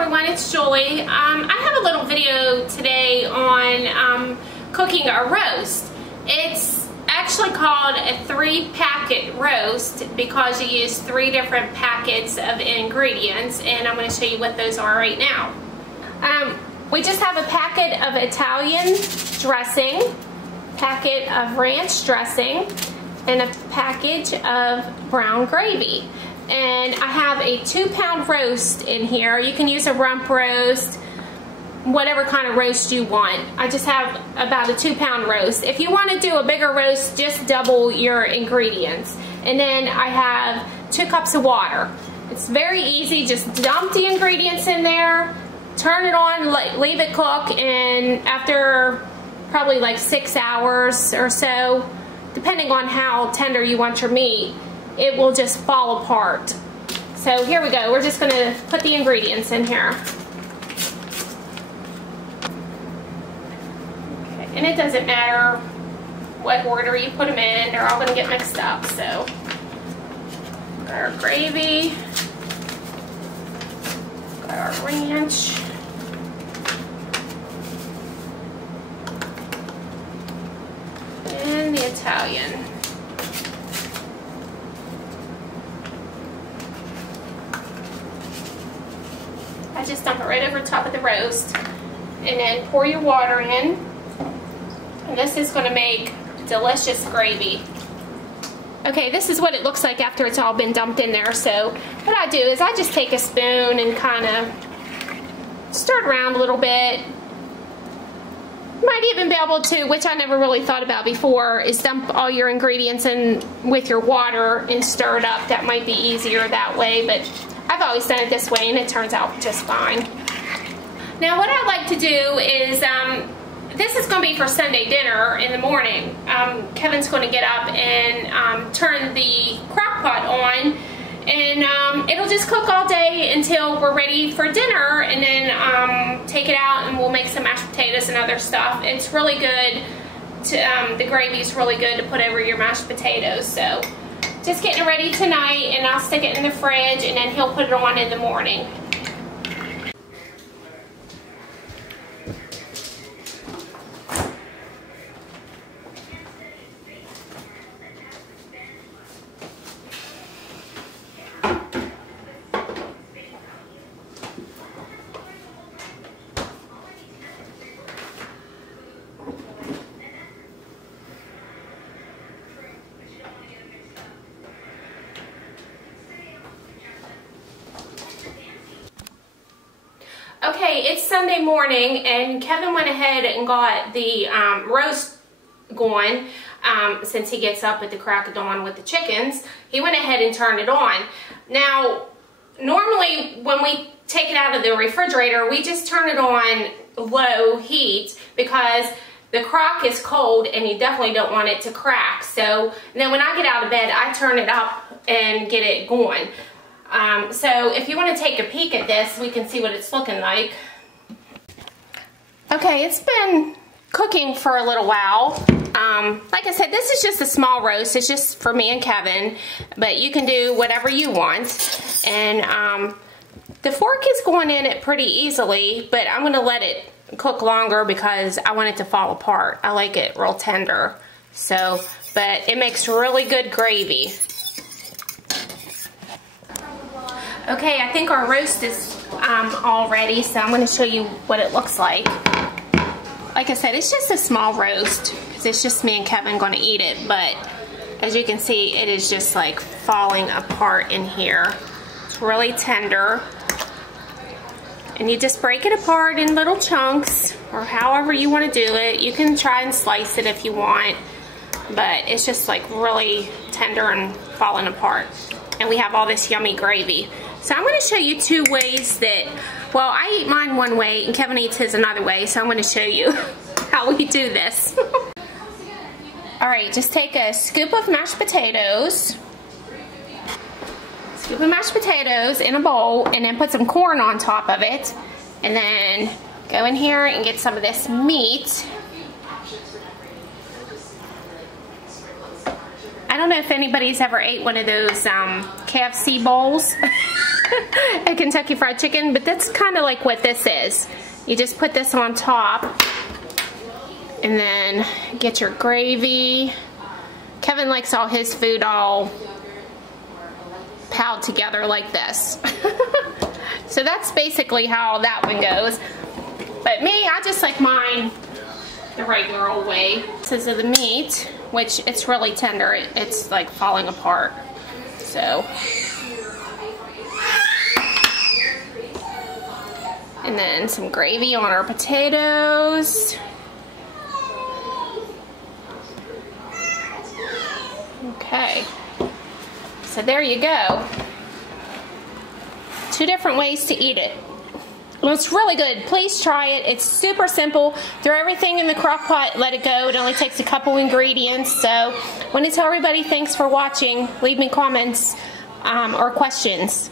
everyone, it's Julie. I have a little video today on cooking a roast. It's actually called a 3-packet roast because you use 3 different packets of ingredients, and I'm going to show you what those are right now. We just have a packet of Italian dressing, packet of ranch dressing, and a package of brown gravy. And I have a 2-pound roast in here. You can use a rump roast, whatever kind of roast you want. I just have about a 2-pound roast. If you want to do a bigger roast, just double your ingredients. And then I have 2 cups of water. It's very easy. Just dump the ingredients in there, turn it on, leave it cook, and after probably like 6 hours or so, depending on how tender you want your meat, it will just fall apart. So here we go. We're just going to put the ingredients in here. Okay. And it doesn't matter what order you put them in. They're all going to get mixed up. So got our gravy, got our ranch, and the Italian. I just dump it right over top of the roast, and then pour your water in, and this is going to make delicious gravy. Okay, this is what it looks like after it's all been dumped in there. So what I do is I just take a spoon and kind of stir it around a little bit. You might even be able to, which I never really thought about before, is dump all your ingredients in with your water and stir it up. That might be easier that way, but I've always done it this way and it turns out just fine. Now what I like to do is, this is going to be for Sunday dinner in the morning. Kevin's going to get up and turn the crock pot on, and it'll just cook all day until we're ready for dinner, and then take it out and we'll make some mashed potatoes and other stuff. It's really good to, the gravy's really good to put over your mashed potatoes. So just getting it ready tonight, and I'll stick it in the fridge, and then he'll put it on in the morning. Okay, it's Sunday morning, and Kevin went ahead and got the roast going. Since he gets up at the crack of dawn with the chickens, he went ahead and turned it on. Now, normally when we take it out of the refrigerator, we just turn it on low heat because the crock is cold and you definitely don't want it to crack. So then when I get out of bed, I turn it up and get it going. So if you want to take a peek at this, we can see what it's looking like. Okay, it's been cooking for a little while. Like I said, this is just a small roast. It's just for me and Kevin, but you can do whatever you want. And the fork is going in it pretty easily, but I'm going to let it cook longer because I want it to fall apart. I like it real tender. So, but it makes really good gravy. Okay, I think our roast is all ready, so I'm going to show you what it looks like. Like I said, it's just a small roast because it's just me and Kevin going to eat it, but as you can see, it is just like falling apart in here. It's really tender, and you just break it apart in little chunks or however you want to do it. You can try and slice it if you want, but it's just like really tender and falling apart. And we have all this yummy gravy. So I'm going to show you 2 ways that, well, I eat mine one way and Kevin eats his another way, so I'm going to show you how we do this. Alright, just take a scoop of mashed potatoes. Scoop of mashed potatoes in a bowl, and then put some corn on top of it. And then go in here and get some of this meat. I don't know if anybody's ever ate one of those KFC bowls. at Kentucky Fried Chicken, but that's kind of like what this is. You just put this on top and then get your gravy. Kevin likes all his food all piled together like this. So that's basically how that one goes. But me, I just like mine the regular old way. This is the meat, which it's really tender. It's like falling apart. So. And then some gravy on our potatoes. Okay. So there you go. 2 different ways to eat it. Well, it's really good. Please try it. It's super simple. Throw everything in the crock pot, let it go. It only takes a couple ingredients. So I want to tell everybody thanks for watching. Leave me comments or questions.